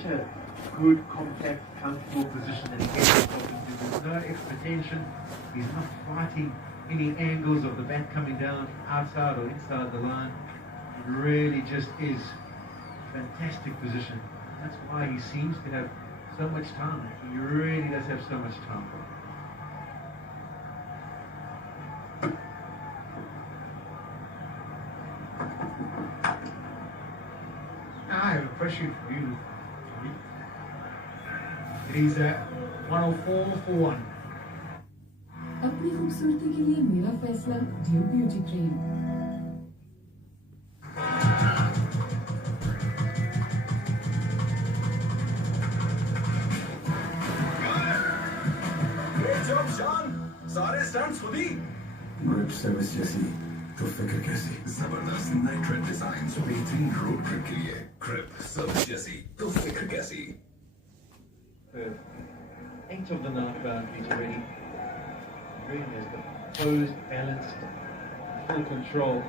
such a good, compact, comfortable position that he gets himself into. There's no extra tension. He's not fighting any angles of the bat coming down outside or inside the line. It really just is a fantastic position. That's why he seems to have so much time. He really does have so much time. I have a question for you. It is 104 for 1. अपनी खूबसूरती के लिए मेरा फैसला due beauty cream. Great job, Sean. सारे stunts खुद ही। Grip service जैसी तो फिक्र कैसी? जबरदस्त नाइट्रेट डिजाइन बेहतरीन रोड ट्रिप के लिए। ग्रिप सर्विस जैसी तो फिक्र कैसी? 8 of the 9 boundaries already. Green has got composed, balanced, full control.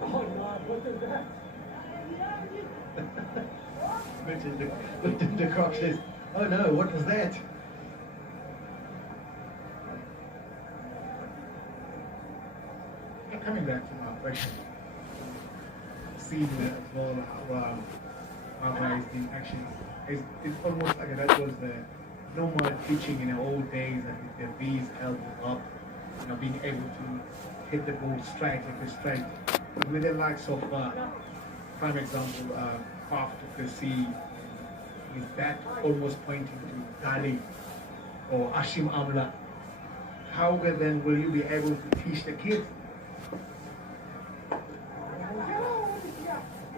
Oh no, what is that? Looked at the clock, says, oh no, what was that? Coming back to my question, seeing that as well, how guys in action, it's almost like that was the normal teaching in the old days, that with the V's held up, being able to hit the ball straight like a straight. But with the likes of, prime example, Faf to see his bat almost pointing to Dali or Ashim Amla, how then will you be able to teach the kids?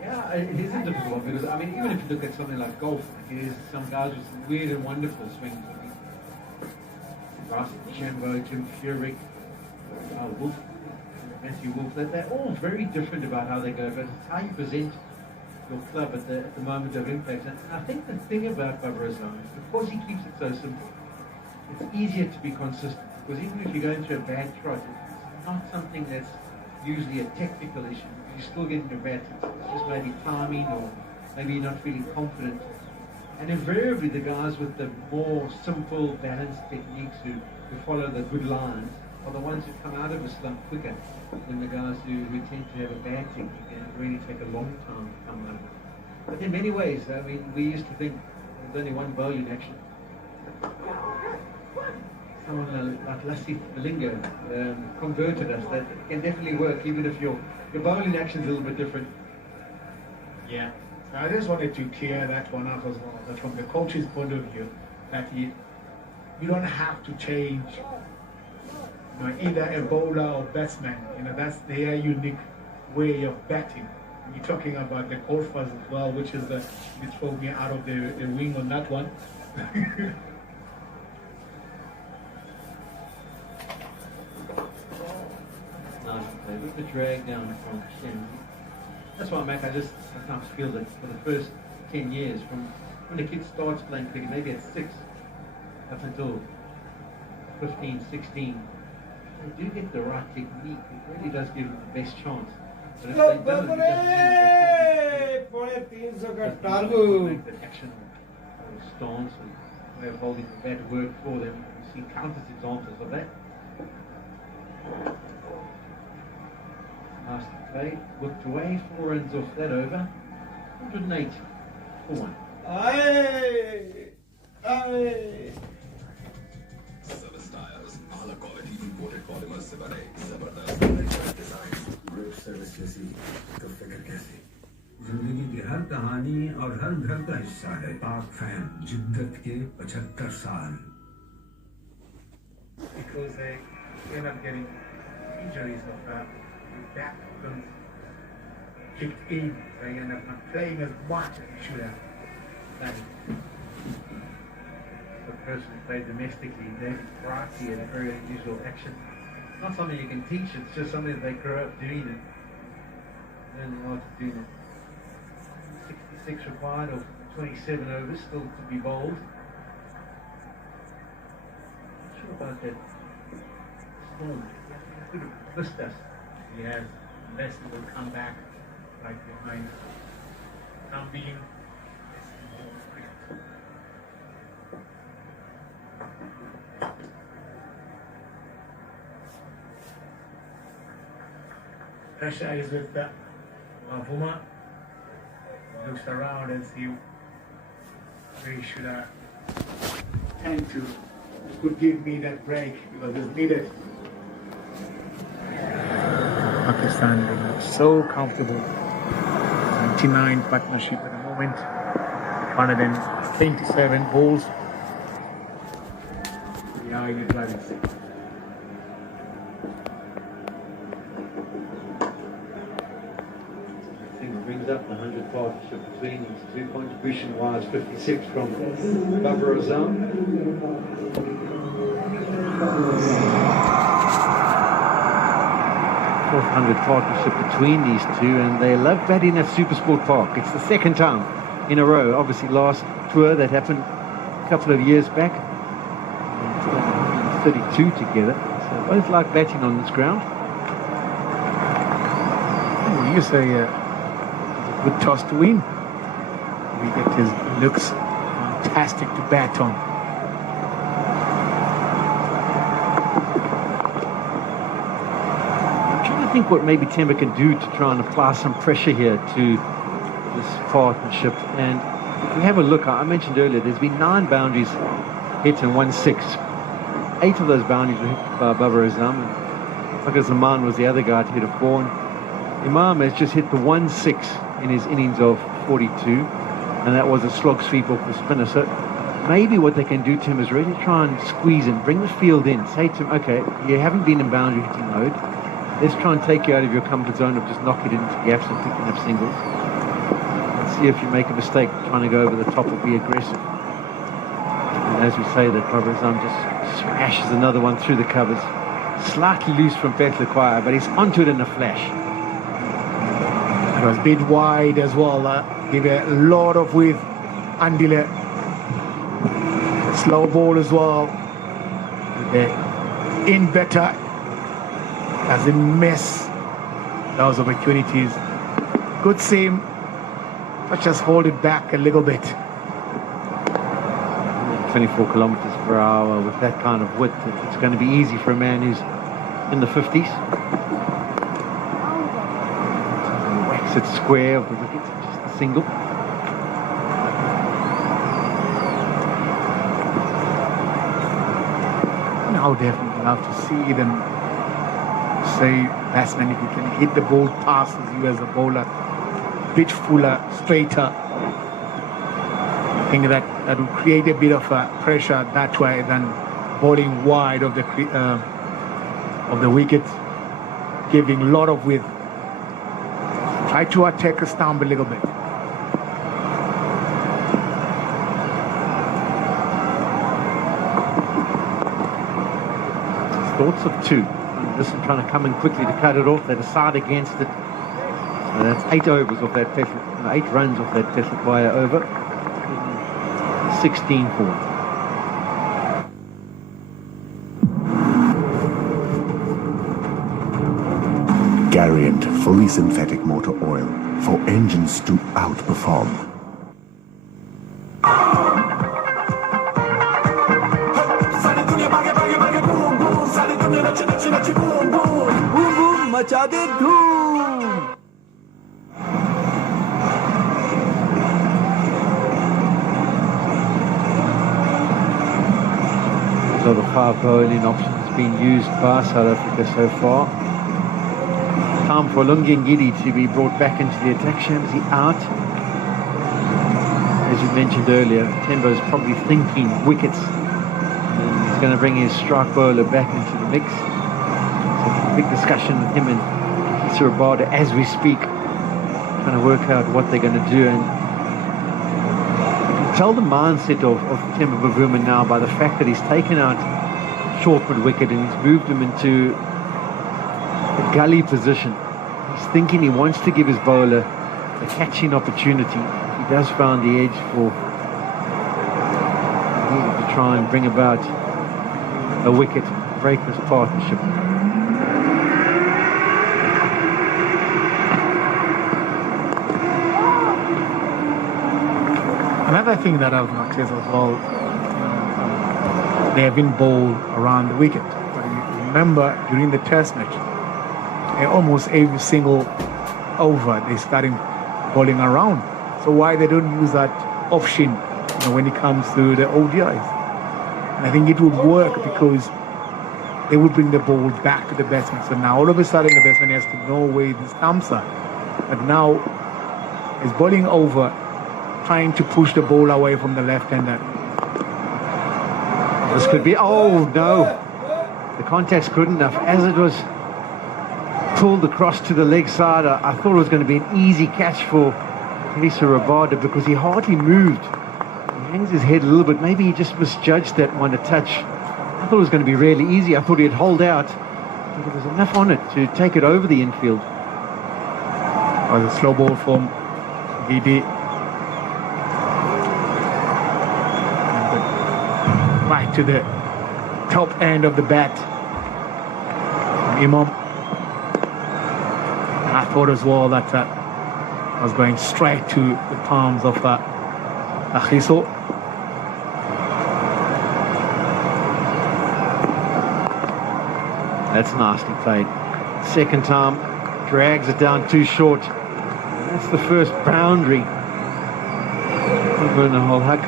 Yeah, it is a difficult one because, I mean, even if you look at something like golf, there's some guys with some weird and wonderful swings. I mean, Ross Chambo, Jim Furyk, Wolf, Matthew Wolf, they're all very different about how they go, but it's how you present your club at the moment of impact. And I think the thing about Barbarossa is because he keeps it so simple, it's easier to be consistent. Because even if you're going through a bad trot, it's not something that's usually a technical issue. You're still getting your bat. It's just maybe timing, or maybe you're not feeling confident. And invariably, the guys with the more simple, balanced techniques who follow the good lines are the ones who come out of a slump quicker than the guys who tend to have a bad technique and really take a long time to come out of it. But in many ways, I mean, we used to think there's only one bowling action. Someone like Lassie Malinga converted us. That can definitely work, even if your bowling action is a little bit different. Yeah, I just wanted to clear that one up as well. That from the coach's point of view, that you don't have to change, either a bowler or batsman. That's their unique way of batting. You're talking about the golfers as well, which is you throw me out of the wing on that one. Nice play. With the drag down from Shen. That's why, Mac, I just sometimes feel that for the first 10 years, from when a kid starts playing cricket, maybe at 6, up until 15, 16, they do get the right technique. It really does give them the best chance. But if they don't, make the action stance and way of holding the bat work for them. You see countless examples of that. Nice play, worked away, 4 runs off that over. 108 for 1. Service styles, all quality imported polymers से बने जबरदस्त nitrate design. Grip service जैसी तो फिक्र कैसी? जिंदगी की हर कहानी और हर घर का हिस्सा है पाक फैन जिद्दत के 75 साल। Because they end up getting injuries of that. Back becomes kicked in. They end up not playing as much as they should have. That is. The person who played domestically, David Brati, had a very unusual action. It's not something you can teach, it's just something that they grow up doing and learning how to do that. 66 required of 27 overs, still to be bowled. about that storm. He could have missed us. He has Leslie will come back right behind. Now being pressure is with the Puma. Looks around and see where he should tend to. It could give me that break because it's needed. Pakistan being so comfortable. 99 partnership at the moment. 127 balls. We are in the driving seat. Brings up the 100 partnership between these two, contribution wise 56 from Bubba Azam. Fourth 100 partnership between these two, and they love batting at Supersport Park. It's the second time in a row. Obviously last tour that happened a couple of years back, 32 together, so both like batting on this ground. Oh, you say good toss to win. We get his looks fantastic to bat on. I'm trying to think what maybe Temba can do to try and apply some pressure here to this partnership. And if we have a look, I mentioned earlier, there's been 9 boundaries hit and 1-6. 8 of those boundaries were hit by Bubba Azam. Like Zaman was the other guy to hit a 4. Imam has just hit the 1-6 in his innings of 42, and that was a slog sweep off the spinner. So maybe what they can do to him is really try and squeeze him, bring the field in, say to him, okay, you haven't been in boundary hitting mode, let's try and take you out of your comfort zone of just knocking it into gaps and picking up singles. Let's see if you make a mistake trying to go over the top or be aggressive. And as we say, that Bubba Azam just smashes another one through the covers, slightly loose from Petlaquire, but he's onto it in a flash. It was a bit wide as well. Give a lot of width. Andile. Slow ball as well. In better. Doesn't miss those opportunities. Good seam. But just hold it back a little bit. 24 kilometers per hour with that kind of width. It's going to be easy for a man who's in the 50s. It's square of the wicket, just a single. Now definitely love to see them say, batsman, if you can hit the ball past you as a bowler, bit fuller, straighter. I think that will create a bit of pressure that way than bowling wide of the wicket, giving a lot of width. Try to attack a stump a little bit. Thoughts of 2. This one trying to come in quickly to cut it off. They decide against it. So that's 8 overs off that 8 runs off that Petlaquire over. 16 for. Garriant fully synthetic motor oil for engines to outperform. Boom boom मचा दे धूम. So the 5 bowling option has been used by South Africa so far. Time for Lungengidi to be brought back into the attack. Shamsi out. As you mentioned earlier, Tembo's probably thinking wickets. And he's going to bring his strike bowler back into the mix. So a big discussion with him and Kisa Rabada as we speak, trying to work out what they're going to do. And you can tell the mindset of Temba Bavuma now by the fact that he's taken out short mid wicket and he's moved him into a gully position. He's thinking he wants to give his bowler a catching opportunity. He does find the edge for needed to try and bring about a wicket, break this partnership. Another thing that I've noticed as well, they have been bowled around the wicket. But you remember during the test match, almost every single over they starting bowling around. So why they don't use that option when it comes to the ODIs? And I think it would work because they would bring the ball back to the batsman. So now all of a sudden the batsman has to know where the stumps are. But now he's bowling over, trying to push the ball away from the left-hander. This could be, oh no, the contact's good enough. As it was pulled across to the leg side, I thought it was going to be an easy catch for Lisa Rabada because he hardly moved. He hangs his head a little bit. Maybe he just misjudged that one a touch. I thought it was going to be really easy. I thought he'd hold out. But there was enough on it to take it over the infield. Oh, the slow ball from Gidi. Right to the top end of the bat. Imam. I thought as well that was going straight to the palms of Akhiso. That's nicely played. Second time, drags it down too short. That's the first boundary. Over in the whole hug.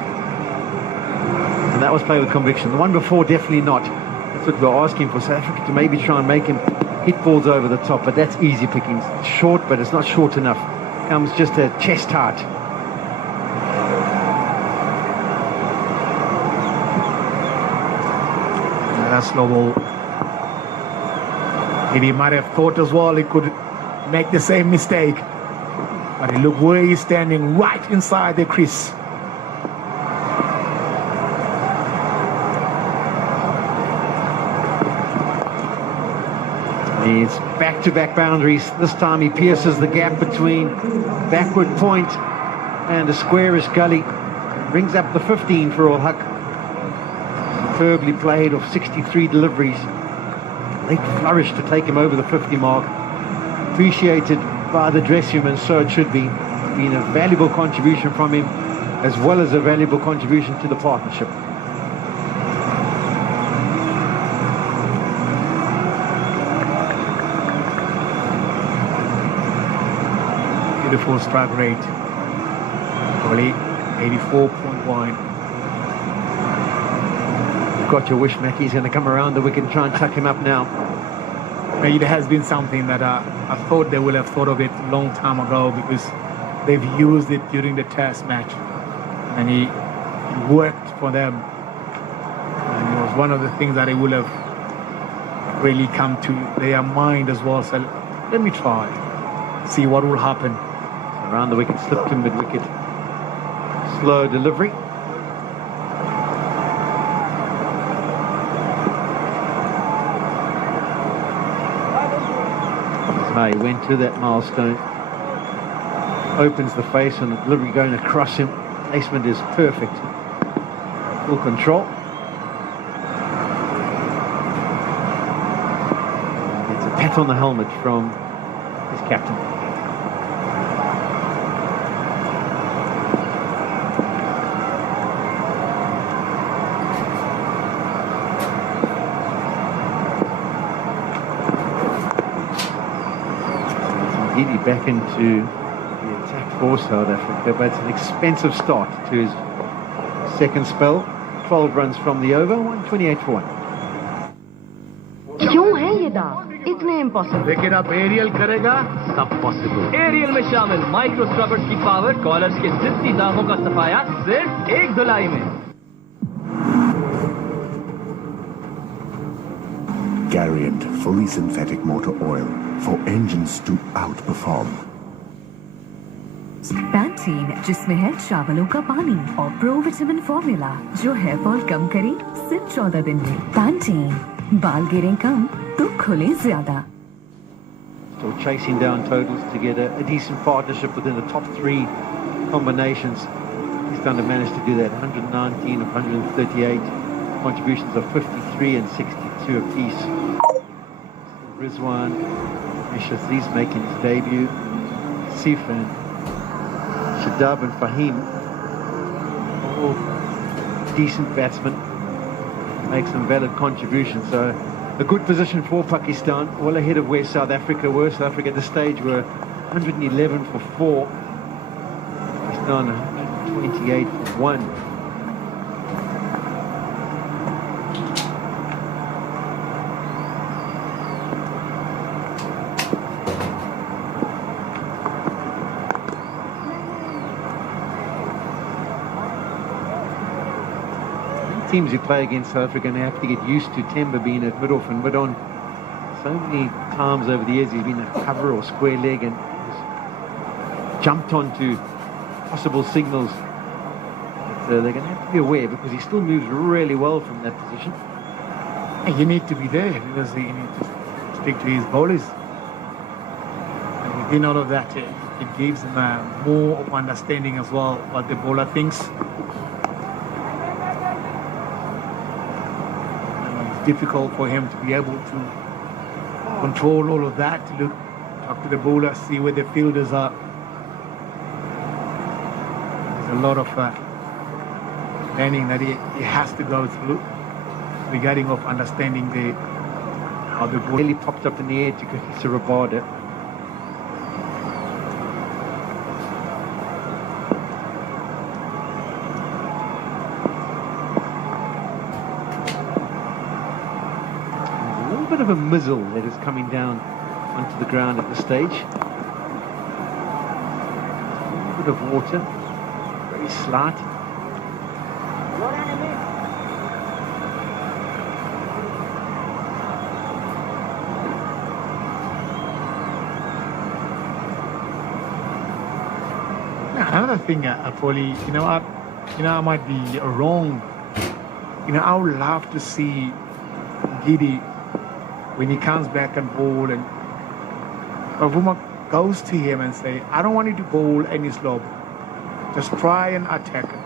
And that was played with conviction. The one before, definitely not. That's what we're asking for South Africa, to maybe try and make him hit balls over the top, but that's easy pickings. It's short, but it's not short enough. Comes just a chest height. That's slow ball. And he might have thought as well he could make the same mistake. But look where he's standing, right inside the crease. It's back-to-back boundaries. This time he pierces the gap between backward point and the squarish gully. Brings up the 15 for Al Haq. Superbly played of 63 deliveries. They flourished to take him over the 50 mark. Appreciated by the dressing room, and so it should be. It's been a valuable contribution from him, as well as a valuable contribution to the partnership. Beautiful strike rate. Probably 84.1. You've got your wish, Mackey's going to come around the wicket and try and tuck him up now. It has been something that I thought they would have thought of it a long time ago, because they've used it during the test match. And it worked for them. And it was one of the things that it would have really come to their mind as well. So let me try, see what will happen. Around the wicket, slipped him mid-wicket. Slow delivery. He went to that milestone. Opens the face, and the delivery going across him. Placement is perfect. Full control. It's a pat on the helmet from his captain. Back into the attack for South Africa, but it's an expensive start to his second spell. 12 runs from the over, 128 for 1. क्यों है ये दाग इतने impossible? लेकिन अब aerial करेगा सब possible. Aerial में शामिल माइक्रो स्क्रबर्स की पावर कॉलर्स के जिद्दी दागों का सफाया सिर्फ एक धुलाई में। Garient fully synthetic motor oil for engines to outperform. Pantene, जिसमें है चावलों का पानी और प्रो विटामिन फॉर्मूला, जो हेयर फॉल कम करे सिर्फ 14 दिन में। पैंटीन, बाल गिरे कम तो खुले ज्यादा। Still chasing down totals together, a decent partnership within the top 3 combinations. He's going to manage to do that. 119 of 138. contributions of 53 and 62 apiece. Rizwan Aziz making his debut. Sif and Shadab and Fahim, all decent batsmen, make some valid contributions. So a good position for Pakistan, all ahead of where South Africa were. South Africa at this stage were 111 for 4. Pakistan 128 for 1. Teams who play against South Africa now have to get used to Temba being at mid-off and mid-on. So many times over the years he's been a cover or square leg and jumped onto possible signals. But they're going to have to be aware because he still moves really well from that position. And you need to be there because you need to stick to his bowlers. And within all of that, it gives him more of understanding as well what the bowler thinks. Difficult for him to be able to control all of that, to look, talk to the bowler, see where the fielders are. There's a lot of planning that he has to go through regarding of understanding how the ball really popped up in the air to Kahisa Rabada. Of a mizzle that is coming down onto the ground at this stage. A little bit of water, very slight. Another thing, Paulie, I might be wrong. I would love to see Giddy when he comes back and bowl and Bavuma goes to him and say, I don't want you to bowl any slow ball. Just try and attack it.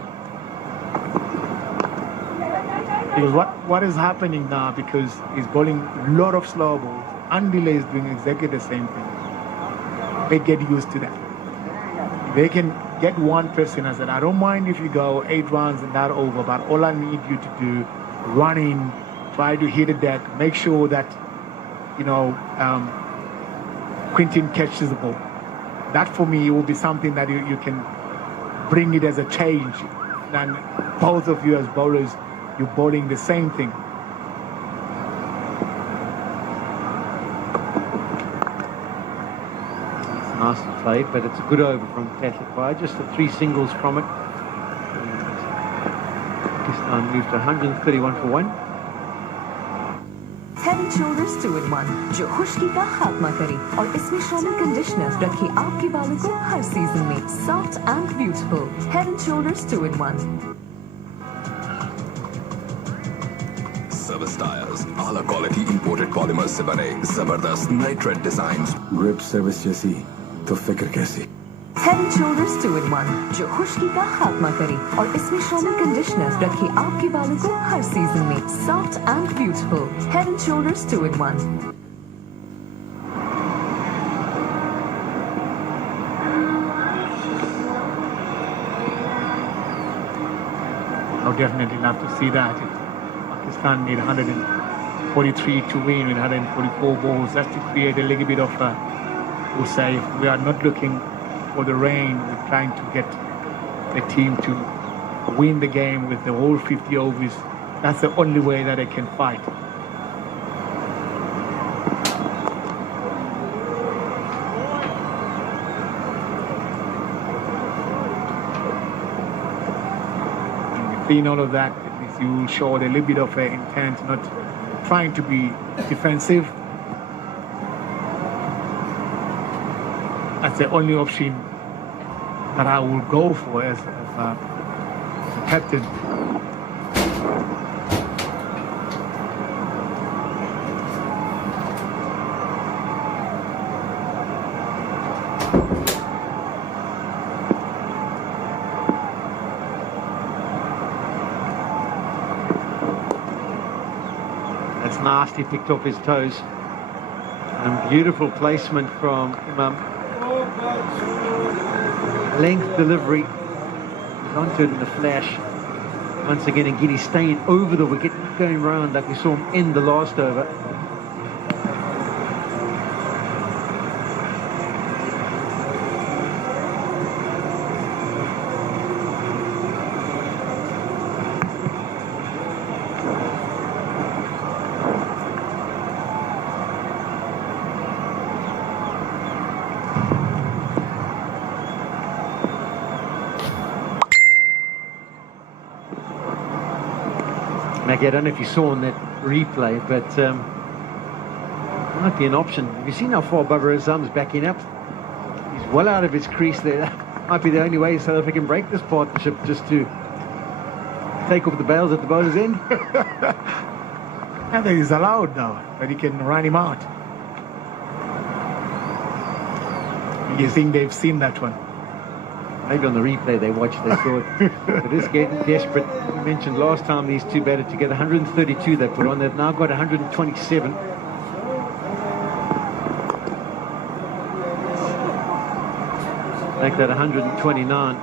Because what is happening now, because he's bowling a lot of slow balls, Andile is doing exactly the same thing. They get used to that. They can get one person and say, I don't mind if you go 8 runs and that over, but all I need you to do, run in, try to hit the deck, make sure that Quintin catches the ball. That for me will be something that you can bring it as a change. Then both of you as bowlers, you're bowling the same thing. It's nice to play, but it's a good over from Patrick Bai. Just the 3 singles from it. Pakistan moved to 131 for 1. Head and Shoulders 2-in-1 जो खुश्की का खात्मा करे और इसमें शामिल conditioner रखे आपके बालों को हर सीजन में soft and beautiful. Head and Shoulders 2-in-1. Service tyres आला क्वालिटी इंपोर्टेड पॉलीमर्स से बने जबरदस्त नाइट्रेट डिजाइन्स. ग्रिप सर्विस जैसी तो फिक्र कैसी. Head and Shoulders 2-in-1 जो खुश्की का खात्मा करे और इसमें शामिल कंडीशनर रखे आपके बालों को हर सीजन में soft and beautiful. Head and Shoulders 2-in-1. I would definitely love to see that. Pakistan need 143 to win with 144 balls. That's to create a little bit of we'll say, if we are not looking for the rain, we're trying to get the team to win the game with the whole 50 overs. That's the only way that they can fight. And within all of that, at least you will show a little bit of intent, not trying to be defensive. That's the only option that I will go for as a captain. That's nicely picked off his toes. And beautiful placement from Imam. Length delivery. He's onto it in the flash. Once again, and Giddy staying over the wicket, going round like we saw him end the last over. Maggie, I don't know if you saw on that replay, but might be an option. Have you seen how far Babar Azam's backing up? He's well out of his crease there. That might be the only way South Africa can break this partnership, just to take off the bails at the bowler's end. I think he's allowed now, but he can run him out. You think they've seen that one? Maybe on the replay they watched, they saw it. But it's getting desperate. We mentioned last time these two batted together, 132 they put on. They've now got 127. Make that 129.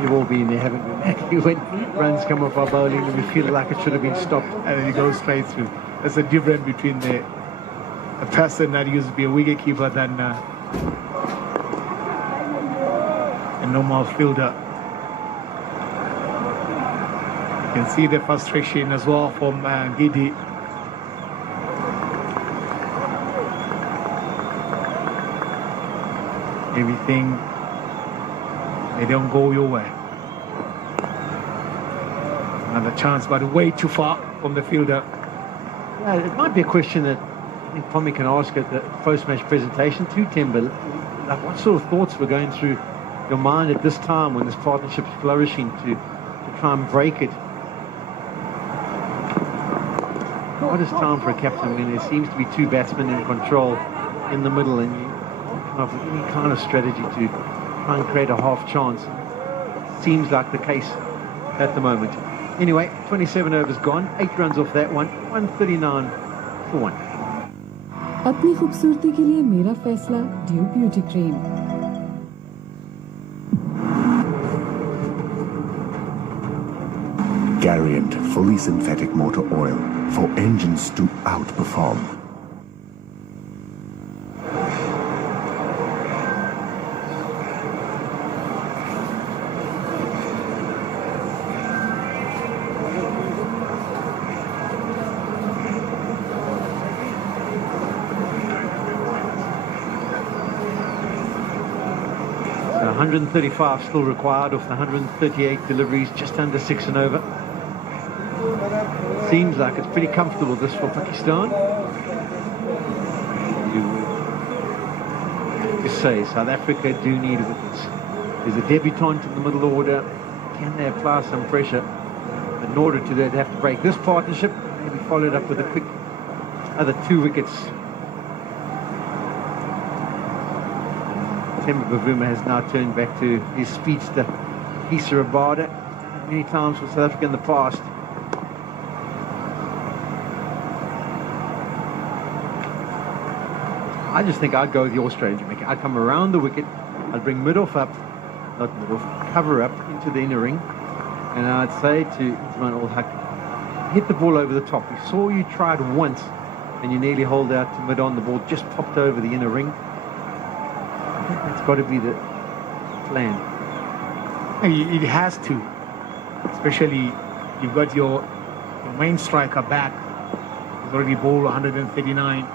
We've all been there, haven't we, Mackie? When runs come off our bowling and we feel like it should have been stopped. And then he goes straight through. There's a difference between the person that used to be a wicketkeeper than a normal fielder. You can see the frustration as well from Giddy. Everything, they don't go your way. Another chance, but way too far from the fielder. Yeah, it might be a question that I think Pommy can ask at the post-match presentation to Timber. Like, what sort of thoughts were going through your mind at this time when this partnership's flourishing to try and break it? What is time for a captain when there seems to be two batsmen in control in the middle, and you come up with any kind of strategy to try and create a half chance? Seems like the case at the moment. Anyway, 27 overs gone, 8 runs off that one, 139 for 1. अपनी खूबसूरती के लिए मेरा फैसला due beauty cream. Garient fully synthetic motor oil for engines to outperform. So 135 still required off the 138 deliveries, just under 6 and over. Seems like it's pretty comfortable this for Pakistan. You say South Africa do need wickets. There's a debutant in the middle order. Can they apply some pressure? But in order to that, they have to break this partnership, maybe follow it up with a quick other 2 wickets. Temba Bavuma has now turned back to his speedster, Issa Rabada. Many times for South Africa in the past. I just think I'd go with your strategy, Mickey. I'd come around the wicket, I'd bring mid-off up, not mid-off, cover up into the inner ring, and I'd say to Usman ul-Haq, hit the ball over the top. We saw you try it once, and you nearly hold out to mid-on. The ball just popped over the inner ring. I think that's got to be the plan. It has to. Especially, you've got your main striker back. He's already bowled 139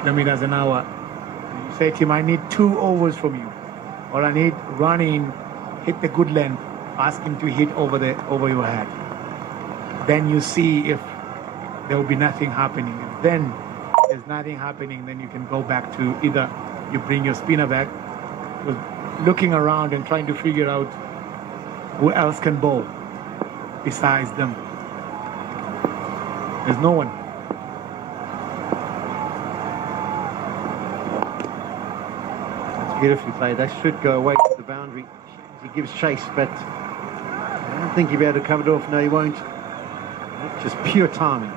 kilometers an hour. And you say to him, I need 2 overs from you. Or I need running, hit the good length. Ask him to hit over your head. Then you see if there will be nothing happening. If then there's nothing happening, then you can go back to either you bring your spinner back, was looking around and trying to figure out who else can bowl besides them. There's no one. That's beautifully played. That should go away to the boundary. He gives chase, but I don't think he'll be able to cover it off. No, he won't. That's just pure timing.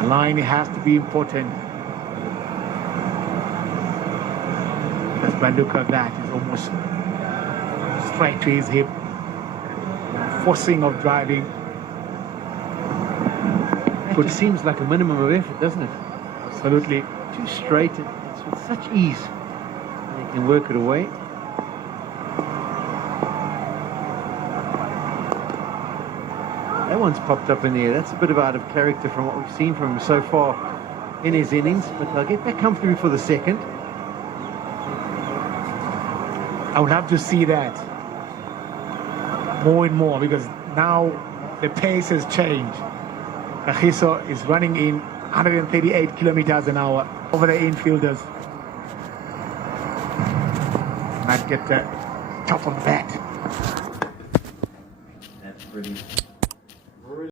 The line has to be important. As I look at that, it's almost straight to his hip. Forcing of driving. It seems like a minimum of effort, doesn't it? Absolutely. Too straight. It's with such ease. You can work it away. That one's popped up in the air. That's a bit of out of character from what we've seen from him so far in his innings, but they'll get back comfortably for the second. I would have to see that more and more, because now the pace has changed. Kagiso is running in 138 kilometers an hour over the infielders. Might get the top of the bat. That's brilliant.